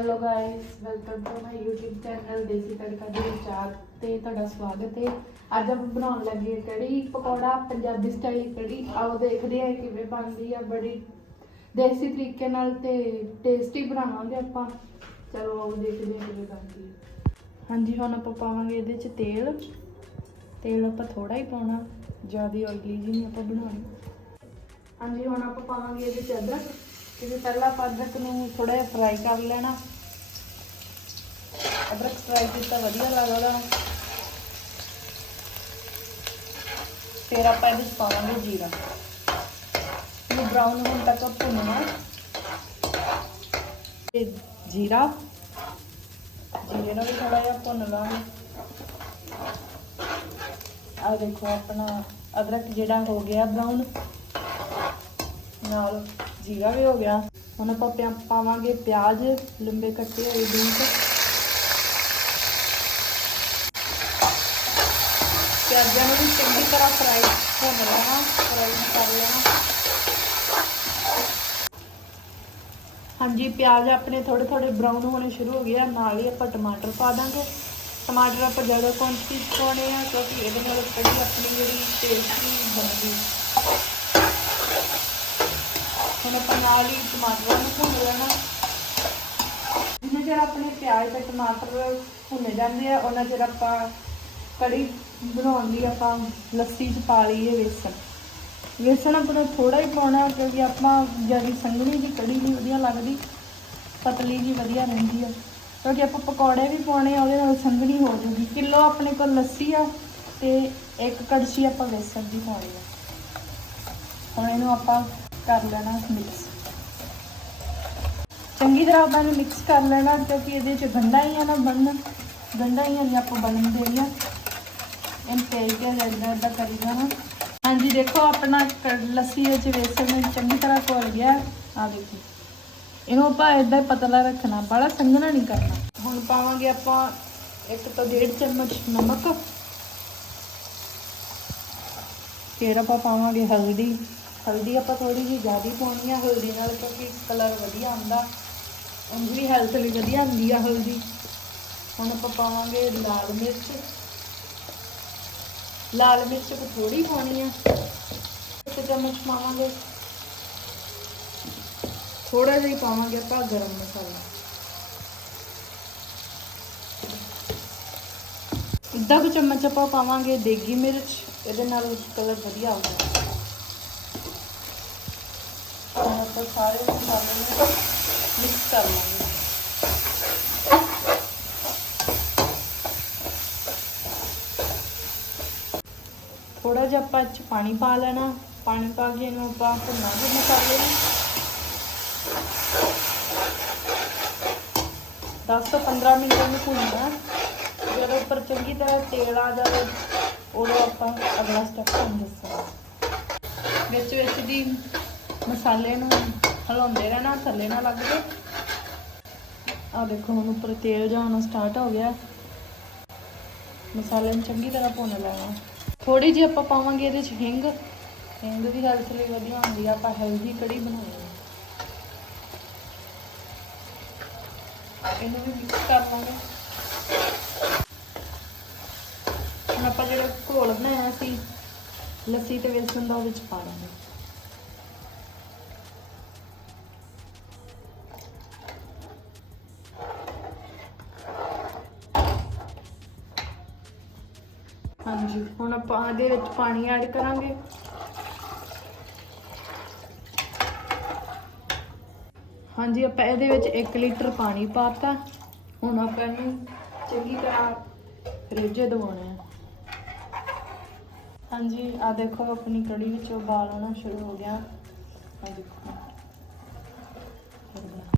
Hello guys welcome to my YouTube channel Desi Tadka ਦੇ ਵਿਚਾਰ ਤੇ ਤੁਹਾਡਾ ਸਵਾਗਤ ਹੈ। ਅੱਜ ਆਪਾਂ ਬਣਾਉਣ ਲੱਗੇ ਹਾਂ ਕੜੀ ਪਕੌੜਾ ਪੰਜਾਬੀ ਸਟਾਈਲ ਕੜੀ। ਆਓ ਦੇਖਦੇ ਹਾਂ ਕਿਵੇਂ ਬਣਦੀ ਆ ਬੜੀ ਦੇਸੀ ਤਰੀਕੇ ਨਾਲ ਤੇ ਟੇਸਟੀ ਬਣਾਵਾਂਗੇ ਆਪਾਂ। ਚਲੋ ਆਓ ਦੇਖਦੇ ਹਾਂ ਕਿਵੇਂ ਬਣਦੀ ਹੈ ਹਾਂਜੀ ਹੁਣ ਆਪਾਂ ਪਾਵਾਂਗੇ ਇਹਦੇ ਚ ਤੇਲ। ਤੇਲ ਆਪਾਂ ਥੋੜਾ ਹੀ ਪਾਉਣਾ ਜ਼ਿਆਦਾ ਆਇਲੀ ਜੀ ਨਹੀਂ ਆਪਾਂ ਬਣਾਉਣੀ। ਹਾਂਜੀ ਹੁਣ ਆਪਾਂ ਪਾਵਾਂਗੇ ਇਹਦੇ ਚ ਅਦਰਕ। ਇਹਦੇ ਪਹਿਲਾਂ ਆਪਾਂ ਅਦਰਕ ਨੂੰ ਥੋੜਾ ਜਿਹਾ ਫਰਾਈ ਕਰ ਲੈਣਾ। ਅਦਰਕ ਫਰਾਈ ਕੀਤਾ, ਵਧੀਆ ਲੱਗਦਾ। ਫਿਰ ਆਪਾਂ ਇਹਦੇ ਚ ਪਾਵਾਂਗੇ ਜੀਰਾ। ਇਹ ਬ੍ਰਾਊਨ ਹੋਣ ਤੱਕ ਭੁੰਨਣਾ। ਤੇ ਜੀਰਾ। ਜੀਰੇ ਨੂੰ ਵੀ ਥੋੜਾ ਜਿਹਾ ਭੁੰਨ ਲਾਂਗੇ। ਆ ਦੇਖੋ ਆਪਣਾ ਅਦਰਕ ਜਿਹੜਾ ਹੋ ਗਿਆ ਬ੍ਰਾਊਨ ਨਾਲ ਜੀਰਾ ਵੀ ਹੋ ਗਿਆ। ਹੁਣ ਆਪਾਂ ਪਿਆ- ਪਾਵਾਂਗੇ ਪਿਆਜ਼, ਲੰਬੇ ਕੱਟੇ ਹੋਏ ਬੀਨਸ। ਪਿਆਜ਼ਾਂ ਨੂੰ ਵੀ ਚੰਗੀ ਤਰ੍ਹਾਂ ਫਰਾਈ ਭੁੰਨ ਲੈਣਾ ਫਰਾਈ ਕਰ ਲੈਣਾ। ਹਾਂਜੀ, ਪਿਆਜ਼ ਆਪਣੇ ਥੋੜੇ ਥੋੜੇ ਬਰਾਊਨ ਹੋਣੇ ਸ਼ੁਰੂ ਹੋ ਗਏ ਆ, ਨਾਲ ਹੀ ਆਪਾਂ ਟਮਾਟਰ ਪਾ ਦਾਂਗੇ। ਟਮਾਟਰ ਆਪਾਂ ਜ਼ਿਆਦਾ ਕੁਆਂਟੀਟੀ ਪਾਉਣੇ ਆ, ਕਿਉਂਕਿ ਇਹਦੇ ਨਾਲ ਕੜੀ ਆਪਣੀ ਜਿਹੜੀ ਟੇਸਟੀ ਬਣਦੀ। ਹੁਣ ਆਪਾਂ ਨਾਲ ਹੀ ਟਮਾਟਰਾਂ ਨੂੰ ਭੁੰਨ ਲੈਣਾ। ਜਿੰਨਾ ਚਿਰ ਆਪਣੇ ਪਿਆਜ਼ ਤੇ ਟਮਾਟਰ ਭੁੰਨੇ ਜਾਂਦੇ ਆ, ਉਹਨਾਂ ਚਿਰ ਆਪਾਂ ਕੜੀ ਬਣਾਉਣ ਲਈ ਆਪਾਂ ਲੱਸੀ 'ਚ ਪਾ ਲਈਏ ਵੇਸਣ। ਵੇਸਣ ਆਪਣਾ ਥੋੜਾ ਹੀ ਪਾਉਣਾ, ਕਿਉਂਕਿ ਆਪਾਂ ਜ਼ਿਆਦਾ ਸੰਘਣੀ ਦੀ ਕੜੀ ਨਹੀਂ ਵਧੀਆ ਲੱਗਦੀ, ਪਤਲੀ ਜੀ ਵਧੀਆ ਰਹਿੰਦੀ ਆ। ਕਿਉਂਕਿ ਆਪਾਂ ਪਕੌੜੇ ਵੀ ਪਾਉਣੇ ਆ, ਉਹਦੇ ਨਾਲ ਸੰਘਣੀ ਹੋ ਜੂਗੀ। ਕਿਲੋ ਆਪਣੇ ਕੋਲ ਲੱਸੀ ਆ ਤੇ ਇੱਕ ਕੜਛੀ ਆਪਾਂ ਵੇਸਣ ਦੀ ਪਾਉਣੀ ਆ। ਹੁਣ ਇਹਨੂੰ ਆਪਾਂ ਕਰ ਲੈਣਾ ਮਿਕਸ ਚੰਗੀ ਤਰ੍ਹਾਂ ਆਪਾਂ ਨੂੰ ਮਿਕਸ ਕਰ ਲੈਣਾ, ਕਿਉਂਕਿ ਇਹਦੇ ਚ ਗੰਢਾ ਹੀ ਆ ਨਾ ਬਣਨ। ਗੰਢਾ ਹੀ ਨਹੀਂ ਆਪਾਂ ਬਣਨ ਦੇਣੀਆਂ। ਇਹਨੂੰ ਤੇਜ਼ ਕੇ ਇਦਾਂ ਇਦਾਂ ਕਰੀ ਜਾਣਾ। ਹਾਂਜੀ, ਦੇਖੋ ਆਪਣਾ ਕ- ਲੱਸੀ ਵਿੱਚ ਵੇਸਣ ਚੰਗੀ ਤਰ੍ਹਾਂ ਘੁਲ ਗਿਆ। ਆ ਦੇਖੋ। ਇਹਨੂੰ ਆਪਾਂ ਇਦਾਂ ਹੀ ਪਤਲਾ ਰੱਖਣਾ ਬੜਾ ਸੰਘਣਾ ਨਹੀਂ ਕਰਨਾ। ਹੁਣ ਪਾਵਾਂਗੇ ਆਪਾਂ ਇੱਕ ਤੋਂ ਡੇਢ ਚਮਚ ਨਮਕ। ਫਿਰ ਆਪਾਂ ਪਾਵਾਂਗੇ ਹਲਦੀ। ਹਲਦੀ ਆਪਾਂ ਥੋੜੀ ਜਿਹੀ ਜ਼ਿਆਦਾ ਪਾਉਣੀ ਆ, ਹਲਦੀ ਨਾਲ ਕਿਉਂਕਿ ਕਲਰ ਵਧੀਆ ਆਉਂਦਾ। ਉਂਝ ਵੀ ਹੈਲਥ ਲਈ ਵਧੀਆ ਹੁੰਦੀ ਆ ਹਲਦੀ। ਹੁਣ ਆਪਾਂ ਪਾਵਾਂਗੇ ਲਾਲ ਮਿਰਚ। ਲਾਲ ਮਿਰਚ ਕੋ ਥੋੜੀ ਪਾਉਣੀ ਆ। ਇੱਕ ਚਮਚ ਪਾਵਾਂਗੇ। ਥੋੜਾ ਜਿਹਾ ਹੀ ਪਾਵਾਂਗੇ ਆਪਾਂ ਗਰਮ ਮਸਾਲਾ। ਅੱਧਾ ਕੁ ਚਮਚ ਆਪਾਂ ਪਾਵਾਂਗੇ ਦੇਗੀ ਮਿਰਚ। ਇਹਦੇ ਨਾਲ ਕਲਰ ਵਧੀਆ ਆਉਂਦਾ ਹੁਣ ਆਪਾਂ ਸਾਰੇ ਮਸਾਲੇ ਨੂੰ ਮਿਕਸ ਕਰ ਲਾਂਗੇ। ਥੋੜਾ ਜਿਹਾ ਆਪਾਂ 'ਚ ਪਾਣੀ ਪਾ ਲੈਣਾ। ਪਾਣੀ ਪਾ ਕੇ ਇਹਨੂੰ ਆਪਾਂ ਭੁੰਨਾਂਗੇ ਮਸਾਲੇ ਨੂੰ 10 ਤੋਂ 15 ਮਿੰਟ ਇਹਨੂੰ ਭੁੰਨਣਾ। ਜਦੋਂ ਉੱਪਰ ਚੰਗੀ ਤਰ੍ਹਾਂ ਤੇਲ ਆ ਜਾਵੇ, ਉਦੋਂ ਆਪਾਂ ਅਗਲਾ ਸਟੈਪ ਤੁਹਾਨੂੰ ਦੱਸਾਂਗੇ। ਵਿੱਚ ਵਿੱਚ ਦੀ ਮਸਾਲੇ ਨੂੰ ਹਲਾਉਂਦੇ ਰਹਿਣਾ, ਥੱਲੇ ਨਾ ਲੱਗ ਜੇ। ਆ ਦੇਖੋ, ਹੁਣ ਉੱਪਰ ਤੇਲ ਜਾਣਾ ਸਟਾਰਟ ਹੋ ਗਿਆ। ਮਸਾਲੇ ਨੂੰ ਚੰਗੀ ਤਰ੍ਹਾਂ ਭੁੰਨ ਲੈਣਾ। ਥੋੜੀ ਜਿਹੀ ਆਪਾਂ ਪਾਵਾਂਗੇ ਇਹਦੇ ਚ ਹਿੰਗ। ਹਿੰਗ ਵੀ ਹੈਲਥ ਲਈ ਵਧੀਆ ਹੁੰਦੀ ਆ, ਆਪਾਂ ਹੈਲਦੀ ਕੜੀ ਬਣਾਉਣੀ ਇਹਨੂੰ ਵੀ ਮਿਕਸ ਕਰ ਲਾਂਗੇ ਹੁਣ ਆਪਾਂ ਜਿਹੜਾ ਘੋਲ ਬਣਾਇਆ ਸੀ, ਲੱਸੀ ਤੇ ਵੇਸਣ ਦਾ ਉਹ ਵਿੱਚ ਪਾ ਲਾਂਗੇ ਹਾਂਜੀ, ਹੁਣ ਆਪਾਂ ਇਹਦੇ ਵਿੱਚ ਪਾਣੀ ਐਡ ਕਰਾਂਗੇ। ਹਾਂਜੀ, ਆਪਾਂ ਇਹਦੇ ਵਿੱਚ 1 ਲੀਟਰ ਪਾਣੀ ਪਾਤਾ। ਹੁਣ ਆਪਾਂ ਇਹਨੂੰ ਚੰਗੀ ਤਰ੍ਹਾਂ ਰਿੱਝ ਦਵਾਉਣਾ ਹੈ। ਹਾਂਜੀ ਆ ਦੇਖੋ, ਆਪਣੀ ਕੜੀ ਵਿੱਚ ਉਬਾਲ ਆਉਣਾ ਸ਼ੁਰੂ ਹੋ ਗਿਆ। ਆ ਦੇਖੋ।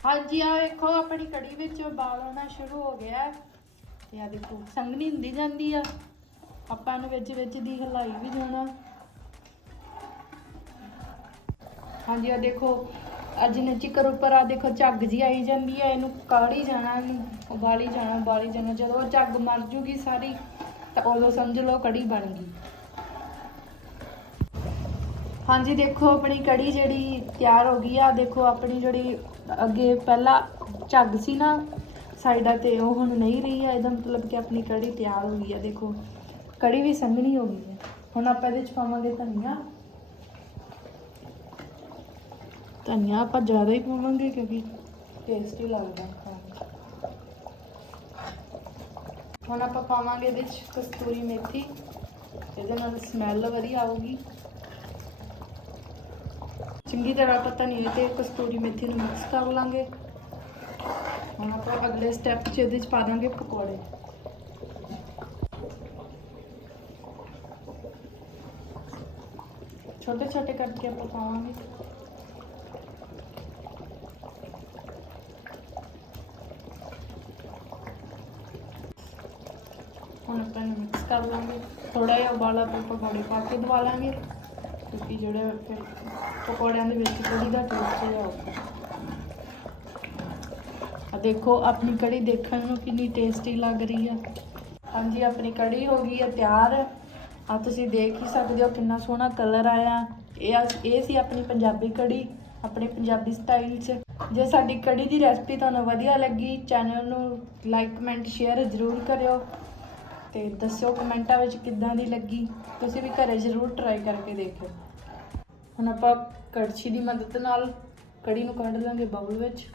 ਹਾਂਜੀ ਆ ਵੇਖੋ ਆਪਣੀ ਕੜੀ ਵਿੱਚ ਉਬਾਲ ਆਉਣਾ ਸ਼ੁਰੂ ਹੋ ਗਿਆ ਤੇ ਆ ਦੇਖੋ, ਸੰਘਣੀ ਹੁੰਦੀ ਜਾਂਦੀ ਆ। ਆਪਾਂ ਇਹਨੂੰ ਵਿੱਚ ਵਿੱਚ ਦੀ ਹਿਲਾਈ ਵੀ ਜਾਣਾ ਹਾਂਜੀ ਆ ਦੇਖੋ ਅੱਜ ਨੇ ਚਿਕਰ ਉੱਪਰ ਆ ਦੇਖੋ, ਝੱਗ ਜੀ ਆਈ ਜਾਂਦੀ ਹੈ ਇਹਨੂੰ ਕਾੜੀ ਜਾਣਾ ਇਹਨੂੰ ਉਬਾਲੀ ਜਾਣਾ ਉਬਾਲੀ ਜਾਣਾ। ਜਦੋਂ ਝੱਗ ਮਰ ਜੂਗੀ ਸਾਰੀ, ਤਾਂ ਉਦੋਂ ਸਮਝ ਲਓ ਕੜੀ ਬਣ ਗਈ। ਹਾਂਜੀ, ਦੇਖੋ, ਆਪਣੀ ਕੜੀ ਜਿਹੜੀ ਤਿਆਰ ਹੋ ਗਈ ਆ, ਦੇਖੋ, ਆਪਣੀ ਜਿਹੜੀ ਅੱਗੇ ਪਹਿਲਾਂ ਝੱਗ ਸੀ ਨਾ, ਸਾਈਡਾਂ ਤੇ, ਉਹ ਹੁਣ ਨਹੀਂ ਰਹੀ ਆ, ਇਹਦਾ ਮਤਲਬ ਕਿ ਆਪਣੀ ਕੜੀ ਤਿਆਰ ਹੋ ਗਈ ਆ, ਦੇਖੋ। ਕੜੀ ਵੀ ਸੰਘਣੀ ਹੋ ਗਈ ਹੈ। ਹੁਣ ਆਪਾਂ ਇਹਦੇ ਚ ਪਾਵਾਂਗੇ ਧਨੀਆ। ਧਨੀਆ ਆਪਾਂ ਜ਼ਿਆਦਾ ਹੀ ਪਾਵਾਂਗੇ ਕਿਉਂਕਿ ਟੇਸਟੀ ਲੱਗਦਾ ਖਾਣ 'ਚ। ਹੁਣ ਆਪਾਂ ਪਾਵਾਂਗੇ ਇਹਦੇ ਚ ਕਸਤੂਰੀ ਮੇਥੀ। ਇਹਦੇ ਨਾਲ ਸਮੈਲ ਵਧੀਆ ਆਊਗੀ। ਚੰਗੀ ਤਰ੍ਹਾਂ ਆਪਾਂ ਧਨੀਏ ਤੇ ਕਸਤੂਰੀ ਮੇਥੀ ਨੂੰ ਮਿਕਸ ਕਰ ਲਾਂਗੇ। ਹੁਣ ਆਪਾਂ ਅਗਲੇ ਸਟੈਪ 'ਚ ਇਹਦੇ 'ਚ ਪਾ ਦਾਂਗੇ ਪਕੌੜੇ। ਛੋਟੇ ਛੋਟੇ ਕਰਕੇ ਆਪਾਂ ਪਾਵਾਂਗੇ। ਹੁਣ ਆਪਾਂ ਨੂੰ ਮਿਕਸ ਕਰ ਲਾਂਗੇ। ਥੋੜਾ ਜਿਹਾ ਉਬਾਲਾ ਤੇ ਪਕੌੜੇ ਪਾ ਕੇ ਦਵਾ ਲਾਂਗੇ, ਕਿਉਂਕਿ ਜਿਹੜੇ ਫਿਰ ਪਕੌੜਿਆਂ ਦੇ ਵਿੱਚ ਕੜੀ ਦਾ ਟੇਸਟ ਆਊਗਾ। ਆ ਦੇਖੋ, ਆਪਣੀ ਕੜੀ ਦੇਖਣ ਨੂੰ ਕਿੰਨੀ ਟੇਸਟੀ ਲੱਗ ਰਹੀ ਆ। ਹਾਂਜੀ, ਆਪਣੀ ਕੜੀ ਹੋ ਗਈ ਹੈ ਤਿਆਰ। ਆ ਤੁਸੀਂ ਦੇਖ ਹੀ ਸਕਦੇ ਹੋ ਕਿੰਨਾ ਸੋਹਣਾ ਕਲਰ ਆਇਆ। ਇਹ ਆ- ਇਹ ਸੀ ਆਪਣੀ ਪੰਜਾਬੀ ਕੜੀ, ਆਪਣੇ ਪੰਜਾਬੀ ਸਟਾਈਲ 'ਚ। ਜੇ ਸਾਡੀ ਕੜੀ ਦੀ ਰੈਸਪੀ ਤੁਹਾਨੂੰ ਵਧੀਆ ਲੱਗੀ ਚੈਨਲ ਨੂੰ ਲਾਈਕ ਕਮੈਂਟ ਸ਼ੇਅਰ ਜ਼ਰੂਰ ਕਰਿਓ। ਤੇ ਦੱਸਿਓ ਕਮੈਂਟਾਂ ਵਿੱਚ ਕਿੱਦਾਂ ਦੀ ਲੱਗੀ। ਤੁਸੀਂ ਵੀ ਘਰੇ ਜ਼ਰੂਰ ਟਰਾਈ ਕਰਕੇ ਦੇਖਿਓ। ਹੁਣ ਆਪਾਂ ਕੜਛੀ ਦੀ ਮਦਦ ਨਾਲ ਕੜੀ ਨੂੰ ਕੱਢ ਲਾਂਗੇ ਬਾਉਲ ਵਿੱਚ।